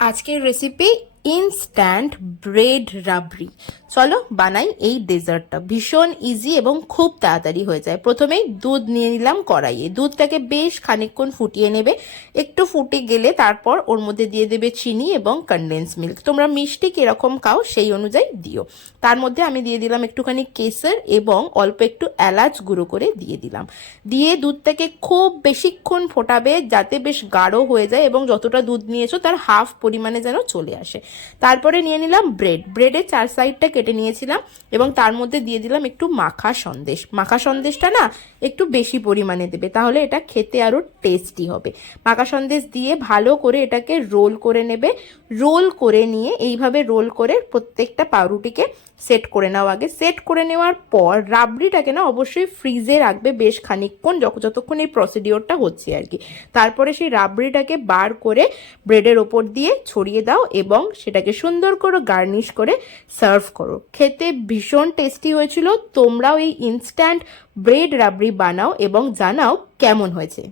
আজকের recipe instant bread রাবড়ি। চলো বানাই এই ডেজার্টটা। ভীষণ ইজি এবং খুব তাড়াতাড়ি হয়ে যায়। প্রথমেই দুধ নিয়ে নিলাম কড়াইয়ে। দুধটাকে বেশ খানিকক্ষণ ফুটিয়ে নেবে। একটু ফুটে গেলে তারপর ওর মধ্যে দিয়ে দেবে চিনি এবং কনডেন্স মিল্ক। তোমরা মিষ্টি কিরকম খাও সেই অনুযায়ী দিও। তার মধ্যে আমি দিয়ে দিলাম একটুখানি কেসর এবং অল্প একটু এলাচ গুঁড়ো করে দিয়ে দিলাম। দিয়ে দুধটাকে খুব বেশিক্ষণ ফোটাবে যাতে বেশ গাঢ় হয়ে যায় এবং যতটা দুধ নিয়েছো তার হাফ পরিমাণে যেন চলে আসে। তারপরে নিয়ে নিলাম ব্রেডের চার সাইডটা কেটে নিয়েছিলাম এবং তার মধ্যে দিয়ে দিলাম একটু মাখা সন্দেশ। মাখা সন্দেশটা না একটু বেশি পরিমাণে দেবে, তাহলে এটা খেতে আরও টেস্টি হবে। মাখা সন্দেশ দিয়ে ভালো করে এটাকে রোল করে নেবে। রোল করে নিয়ে এইভাবে রোল করে প্রত্যেকটা পাউরুটিকে সেট করে নাও। আগে সেট করে নেওয়ার পর রাবড়িটাকে না অবশ্যই ফ্রিজে রাখবে বেশ খানিকক্ষণ, যতক্ষণ এই প্রসিডিওরটা হচ্ছে আর কি। তারপরে সেই রাবড়িটাকে বার করে ব্রেডের ওপর দিয়ে ছড়িয়ে দাও এবং সেটাকে সুন্দর করে গার্নিশ করে সার্ভ করো। খেতে ভীষণ টেস্টি হয়েছিল। তোমরাও এই ইনস্ট্যান্ট ব্রেড রাবড়ি বানাও এবং জানাও কেমন হয়েছে।